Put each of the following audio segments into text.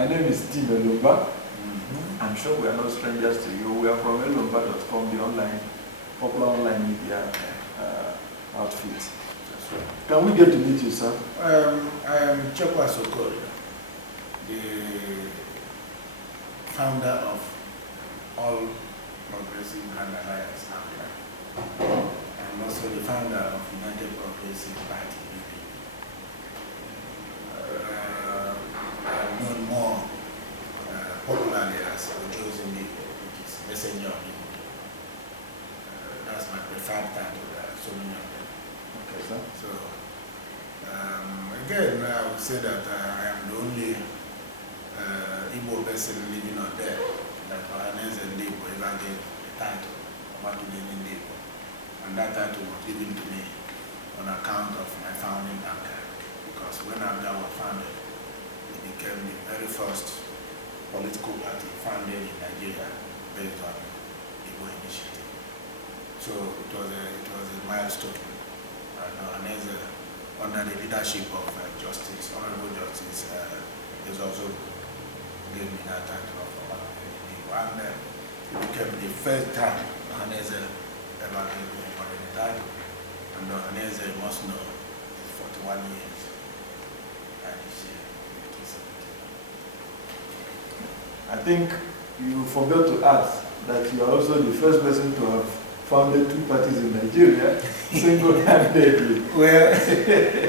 My name is Steve Elumba. I'm sure we are not strangers to you. We are from elumba.com, the popular online media outfit. That's right. Can we get to meet you, sir? I am Chekwas Okorie, the founder of All Progressive and Alliance Africa. I'm also the founder of United Progressive Party. I'm known more popularly as Ojozi Igbo, which is messenger of Igbo. That's my preferred title. There are so many of them. Okay, sir. So, again, I would say that I am the only Igbo person living out there that Ohaneze and Igbo ever gave the title of Atuleni Igbo. And that title was given to me on account of my founding ABGA. Because when ABGA was founded, it became the very first political party founded in Nigeria based on Igbo initiative. So it was a milestone. And Ohaneze, under the leadership of Justice, Honorable Justice, is also gave me that title of Igbo. And it became the first time Ohaneze ever gave me a title. And Ohaneze, you must know, is 41 years. And this year, 2017. I think you forgot to add that you are also the first person to have founded two parties in Nigeria single-handedly. Well,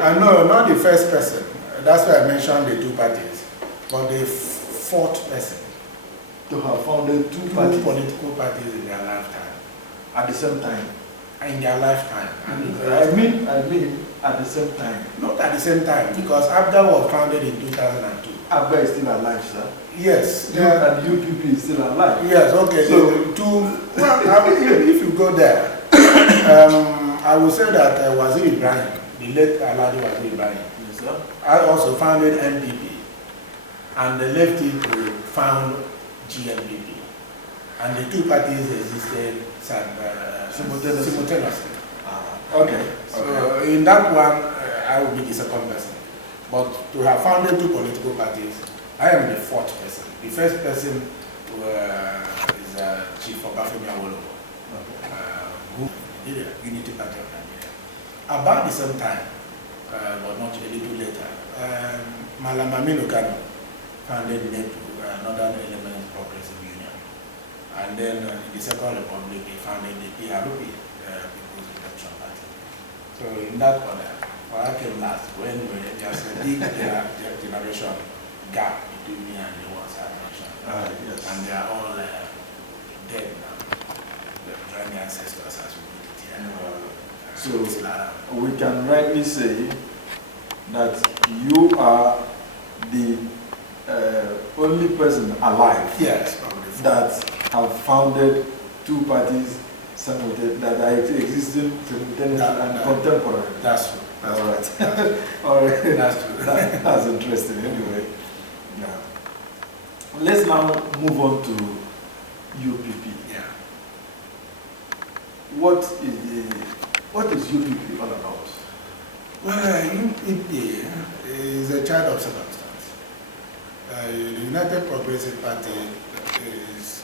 I know, not the first person. That's why I mentioned the two parties. But the fourth person To have founded two political parties in their lifetime. at the same time. In their lifetime. I mean at the same time. Not at the same time, because ABGA was founded in 2002. ABGA is still alive, sir. Yes. And UPP is still alive. Yes, okay. So, if you go there, I will say that Wazir Ibrahim, the late Alhaji Wazir Ibrahim, yes, sir. I also founded MPP, and they left it to found GMPP. And the two parties existed simultaneously. Okay. So in that one, I will be the second person. But to have founded two political parties, I am the fourth person. The first person is Chief Obafemi Awolowo, who Nigeria, Unity Party of Nigeria. About the same time, but not a little later, Malam Aminu Kano founded NEPU, Northern Elements Progressive Union. And then in the Second Republic, he founded the PRP, People's Redemption Party. So in that order, I came last when there's a big generation gap between me and the ones I mentioned. Yes. And they are all dead now. They're joined the ancestors as we put it here. So we can rightly say that you are the only person alive, yes, that have founded two parties that are existing simultaneously and contemporary. That's true. All right. That's All right. That's true. That's interesting. Anyway, yeah. Let's now move on to UPP. Yeah. What is UPP all about? Well, UPP is a child of circumstance. The United Progressive Party is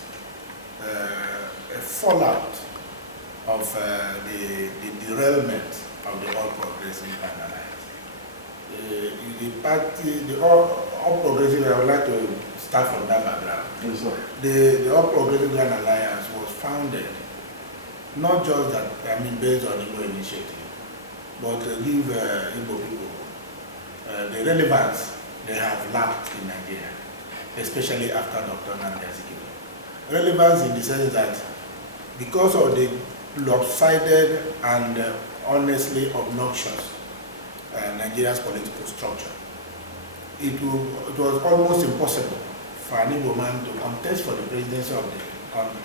a fallout of the derailment of the All Progressive Alliance. The All Progressive, I would like to start from that background. Yes, sir. The All Progressive Alliance was founded not just based on Igbo initiative, but to give Igbo people the relevance they have lacked in Nigeria, especially after Dr. Nnamdi Azikiwe. Relevance in the sense that because of the lopsided and honestly obnoxious Nigeria's political structure, it was almost impossible for an Igbo man to contest for the presidency of the country,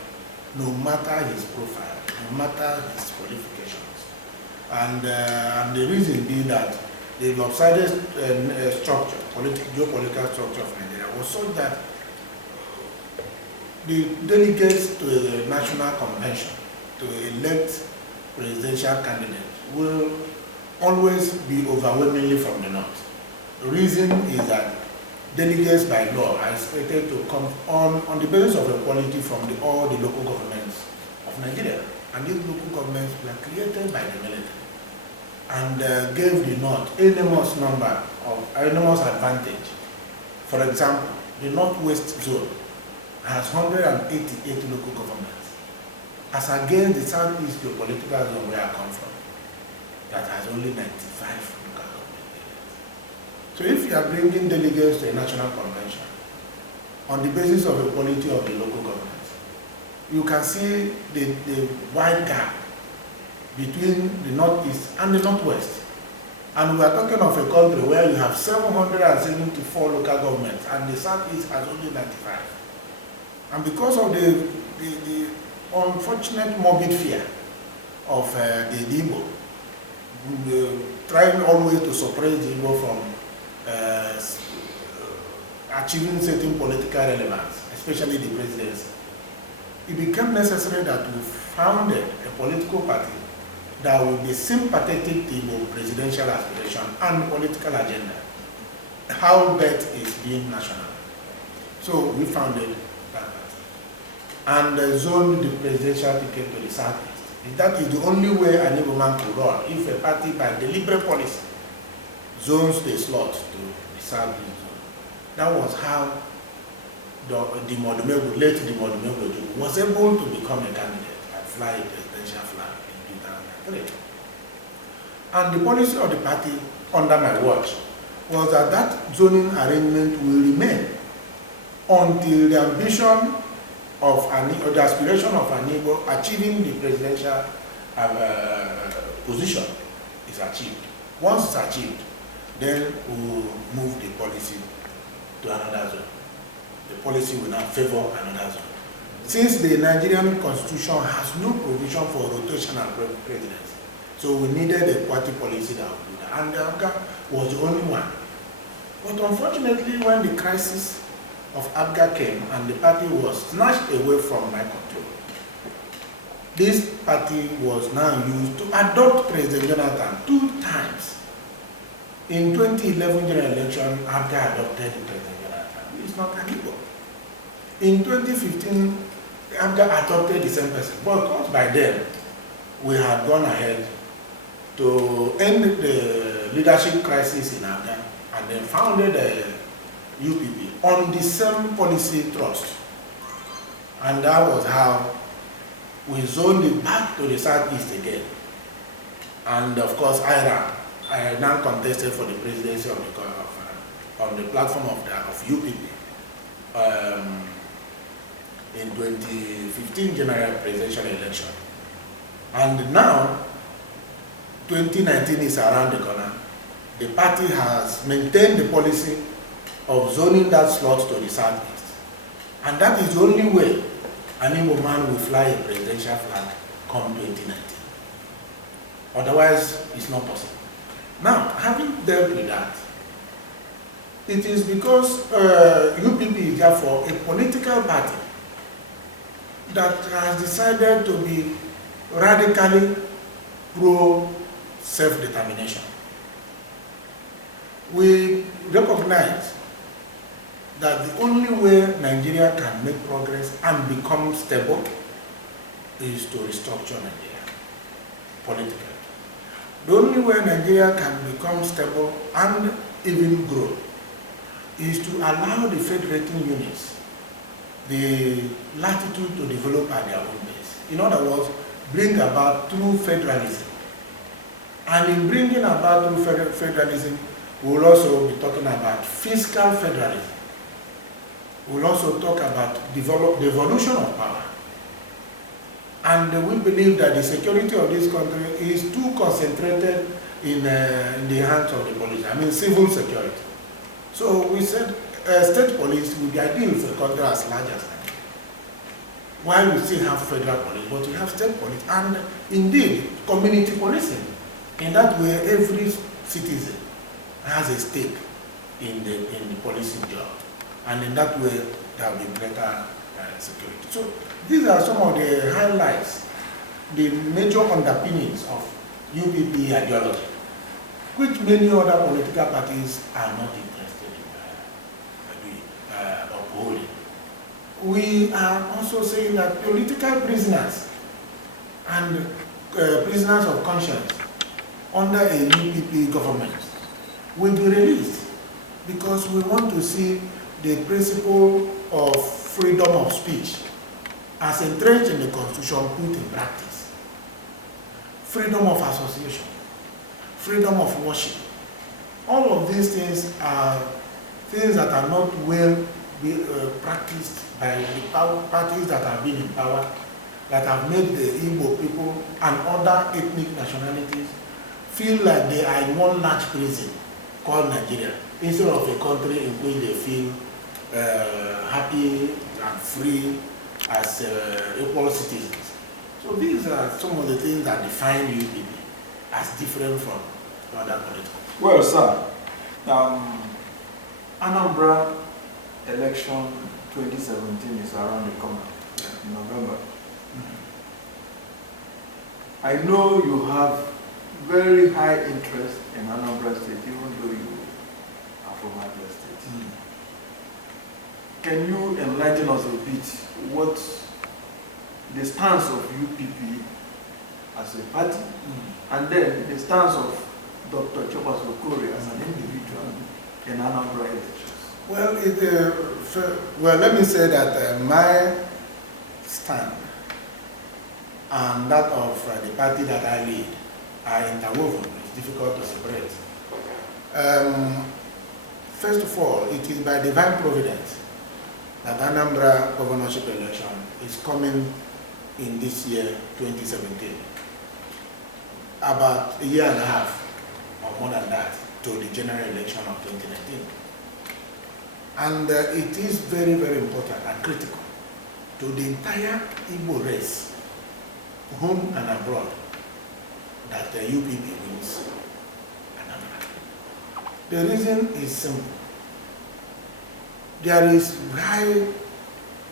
no matter his profile, no matter his qualifications. And the reason being that the lopsided structure, geopolitical structure of Nigeria was such that the delegates to the National Convention to elect presidential candidates will always be overwhelmingly from the north. The reason is that delegates by law are expected to come on the basis of equality from all the local governments of Nigeria. And these local governments were created by the military and gave the North enormous advantage. For example, the Northwest Zone has 188 local governments, as against the Southeast geopolitical zone where I come from, that has only 95 local governments. So if you are bringing delegates to a national convention on the basis of equality of the local governments, you can see the wide gap between the Northeast and the Northwest. And we are talking of a country where you have 774 local governments and the Southeast has only 95. And because of the unfortunate morbid fear of the Igbo, trying always to suppress the Igbo from achieving certain political relevance, especially the presidency, it became necessary that we founded a political party that would be sympathetic to Igbo presidential aspiration and political agenda. How that is being national. So we founded that party and zoned the presidential ticket to the Southeast. That is the only way an Igbo man could run, if a party by deliberate policy zones the slot to the Southeast zone. That was how late Dimodumegu was able to become a candidate and fly a presidential flag in 2003. And the policy of the party under my watch was that zoning arrangement will remain until the ambition of the aspiration of an Igbo achieving the presidential position is achieved. Once it's achieved, then we'll move the policy to another zone. The policy will now favor another zone. Since the Nigerian constitution has no provision for rotational presidency, so we needed a party policy that would do that. And the ABGA was the only one. But unfortunately, when the crisis of ABGA came and the party was snatched away from my control, this party was now used to adopt President Jonathan 2 times. In 2011 general election, ABGA adopted President Jonathan. He is not an Igbo. In 2015, ABGA adopted the same person. But of course, by then, we had gone ahead to end the leadership crisis in ABGA and then founded a UPP on the same policy trust. And that was how we zoned it back to the Southeast again. And of course, I now contested for the presidency of on the platform of UPP in 2015 general presidential election. And now, 2019 is around the corner. The party has maintained the policy of zoning that slot to the Southeast. And that is the only way an Igbo man will fly a presidential flag come 2019. Otherwise, it's not possible. Now, having dealt with that, it is because UPP is therefore a political party that has decided to be radically pro-self-determination. We recognize that the only way Nigeria can make progress and become stable is to restructure Nigeria politically. The only way Nigeria can become stable and even grow is to allow the federating units the latitude to develop at their own pace. In other words, bring about true federalism. And in bringing about true federalism, we will also be talking about fiscal federalism. We will also talk about the evolution of power. And we believe that the security of this country is too concentrated in the hands of the police. I mean, civil security. So we said state police would be ideal for a country as large as Nigeria. While we still have federal police, but we have state police and indeed community policing. In that way, every citizen has a stake in the policing job. And in that way, there will be greater security. So these are some of the highlights, the major underpinnings of UPP ideology, which many other political parties are not interested in. we are also saying that political prisoners and prisoners of conscience under a UPP government will be released, because we want to see the principle of freedom of speech as entrenched in the Constitution put in practice. Freedom of association, freedom of worship. All of these things are things that are not well practiced by the parties that have been in power, that have made the Igbo people and other ethnic nationalities feel like they are in one large prison called Nigeria, instead of a country in which they feel happy and free as equal citizens. So these are some of the things that define UPP as different from other political. Well, sir, Anambra election 2017 is around the corner, in November. I know you have very high interest in Anambra State, even though you are from Abia State. Can you enlighten us a bit what the stance of UPP as a party, and then the stance of Dr. Chekwas Okorie as an individual in Anambra elections? Well, well, let me say that my stand and that of the party that I lead are interwoven. It's difficult to separate. First of all, it is by divine providence that Anambra governorship election is coming in this year, 2017. About a year and a half, or more than that, to the general election of 2019. And it is very, very important and critical to the entire Igbo race, home and abroad, that the UPP wins Anambra. The reason is simple. There is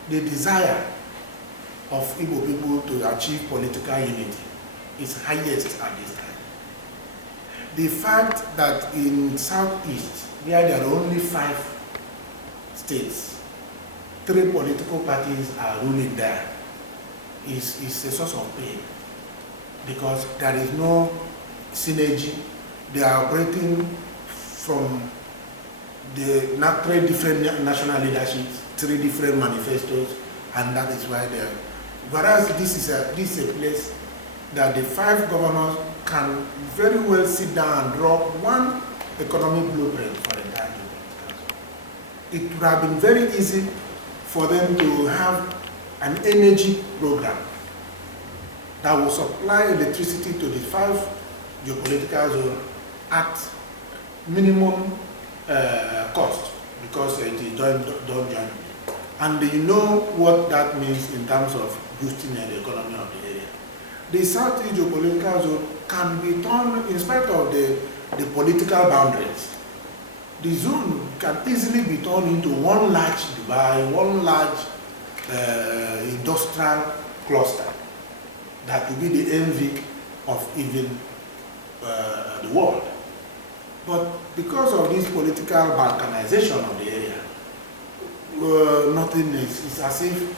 the desire of Igbo people to achieve political unity is highest at this time. The fact that in Southeast, where there are only 5 states, 3 political parties are ruling there, is a source of pain, because there is no synergy. They are operating from the 3 different national leaderships, 3 different manifestos, and that is why they are. Whereas this is a place that the 5 governors can very well sit down and draw one economic blueprint for the entire country. It would have been very easy for them to have an energy program that will supply electricity to the 5 geopolitical zones at minimum cost, because it is done jointly. And you know what that means in terms of boosting the economy of the area. The Southeast geopolitical zone can be turned, in spite of the political boundaries, the zone can easily be turned into one large Dubai, one large industrial cluster that will be the envy of even the world. But because of this political balkanization of the area, nothing is. It's as if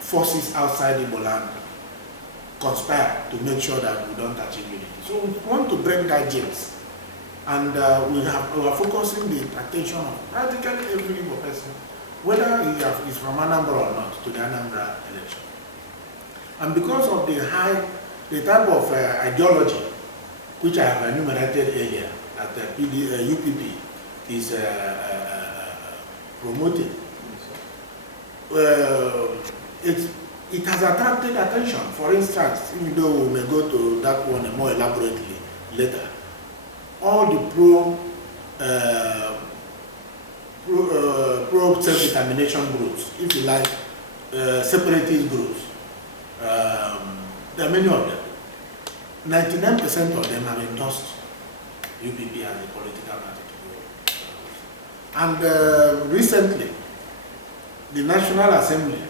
forces outside Igbo land conspire to make sure that we don't achieve unity. So we want to break that james, and we are focusing the attention of practically every Igbo person, whether he is from Anambra or not, to the Anambra election. And because of the type of ideology which I have enumerated earlier, that the UPP is promoting, it has attracted attention. For instance, even though we may go to that one more elaborately later, all the pro self-determination groups, if you like, separatist groups, there are many of them. 99% of them have endorsed UPP as a political party. And recently, the National Assembly,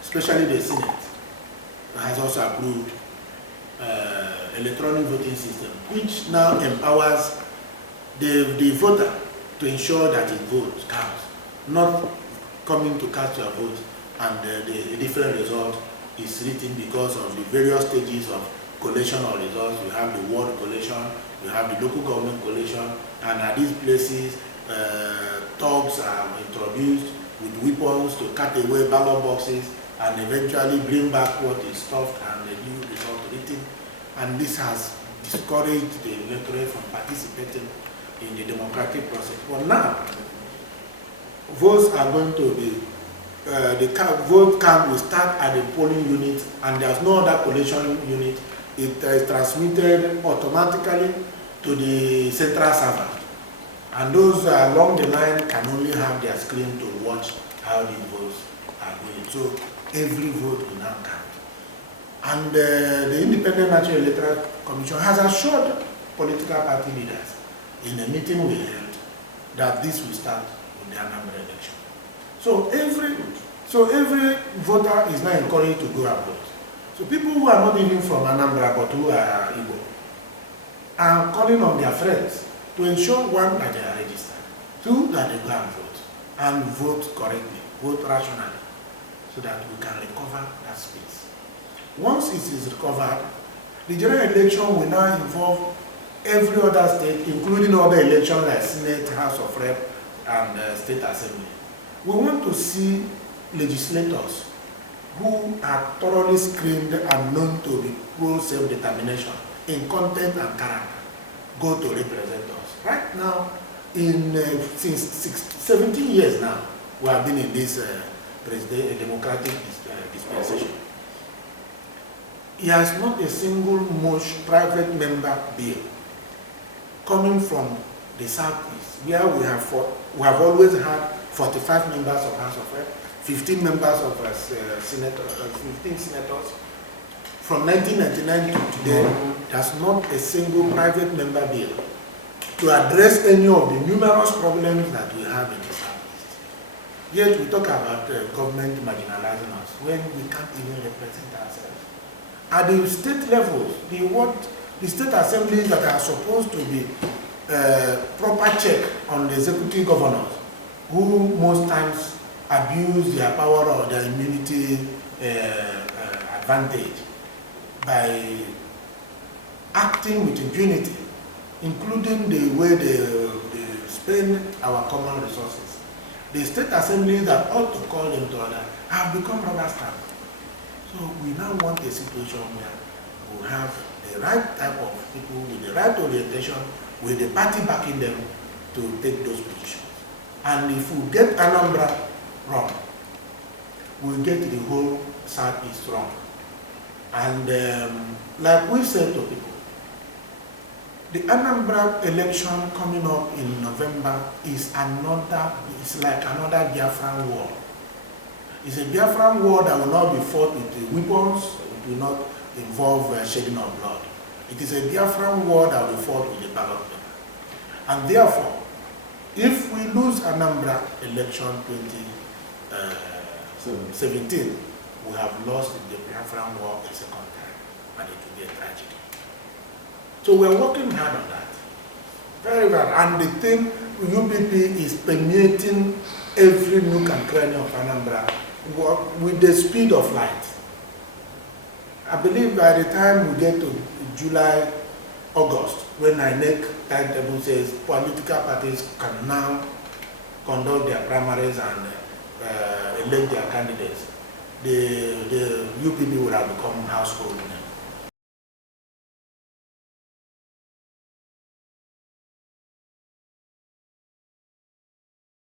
especially the Senate, has also approved electronic voting system, which now empowers the voter to ensure that his vote counts, not coming to cast your vote and the different result is written because of the various stages of collation of results. We have the ward collation, we have the local government collation, and at these places, thugs are introduced with weapons to cut away ballot boxes and eventually bring back what is stuffed and the new result written. And this has discouraged the electorate from participating in the democratic process. But now, votes are going to be, the vote count will start at the polling unit, and there's no other collation unit. It is transmitted automatically to the central server. And those along the line can only have their screen to watch how the votes are going. So every vote will now count. And the Independent National Electoral Commission has assured political party leaders in a meeting we held that this will start with the Anambra election. So every voter is now encouraged to go and vote. So people who are not even from Anambra but who are Igbo are calling on their friends to ensure, one, that they are registered, two, that they go and vote correctly, vote rationally, so that we can recover that space. Once it is recovered, the general election will now involve every other state, including other elections like Senate, House of Rep, and State Assembly. We want to see legislators who are thoroughly screened and known to be pro-self-determination in content and character go to represent us. Right now, since 17 years now, we have been in this democratic dispensation. There is not a single private member bill coming from the Southeast, where we have always had 45 members of House of Rep, 15 members of senators, 15 senators. From 1999 to today, there's not a single private member bill to address any of the numerous problems that we have in the Southeast. Yet we talk about government marginalizing us when we can't even represent ourselves. At the state levels, the state assemblies that are supposed to be proper check on the executive governors, who most times abuse their power or their immunity advantage by acting with impunity, including the way they spend our common resources. The state assemblies that ought to call them to order have become rubber stamps. So we now want a situation where we have the right type of people with the right orientation, with the party backing them to take those positions. And if we get Anambra wrong, we'll get the whole Southeast wrong. And like we said to people, the Anambra election coming up in November is like another Biafran war. It's a Biafran war that will not be fought with the weapons, it will not involve shedding of blood. It is a Biafran war that will be fought with the ballot paper. And therefore, if we lose Anambra election 2017, we have lost the Biafran war a second time, and it will be a tragedy. So we are working hard on that. Very well. And the thing, UPP is permeating every nook and cranny of Anambra with the speed of light. I believe by the time we get to July, August, when INEC timetable says political parties can now conduct their primaries and elect their candidates, the UPP would have become household name.